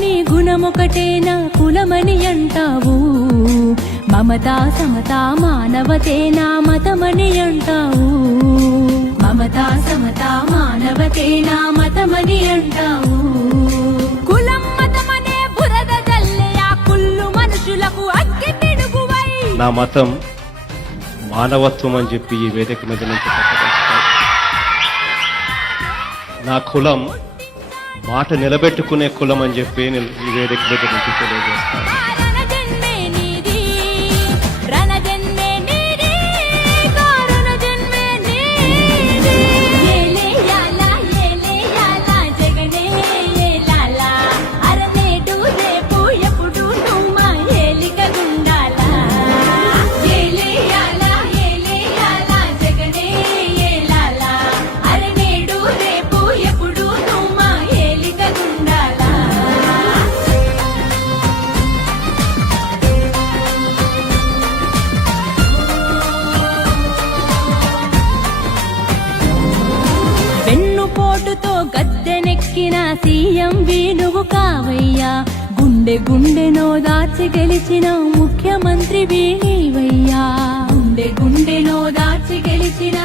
నీ గుణమొకటేనా కులమని అంటావు, మమతా సమతా మానవతేనా మతమని అంటావు, మమతా సమతా మానవతేనా మతమని అంటావు. కులం మతమనే బురద జల్లే ఆ కుళ్ళు మనుషులకు అగ్గి పిడుగువై. నా మతం మానవత్వం అని చెప్పి ఈ వేదిక మీద నుంచి చెప్పదలుచుకున్నాను. నా కులం మాట నిలబెట్టుకునే కులం అని చెప్పి నేను ఈ వేదిక మీద నుంచి తెలియజేస్తాను. వెన్నుపోటుతో గద్దెనెక్కిన సీఎం నువ్వు కావయ్యా, గుండె గుండెనో దాచి గెలిచిన ముఖ్యమంత్రి నీవయ్యా, గుండె గుండెనో దాచి గెలిచిన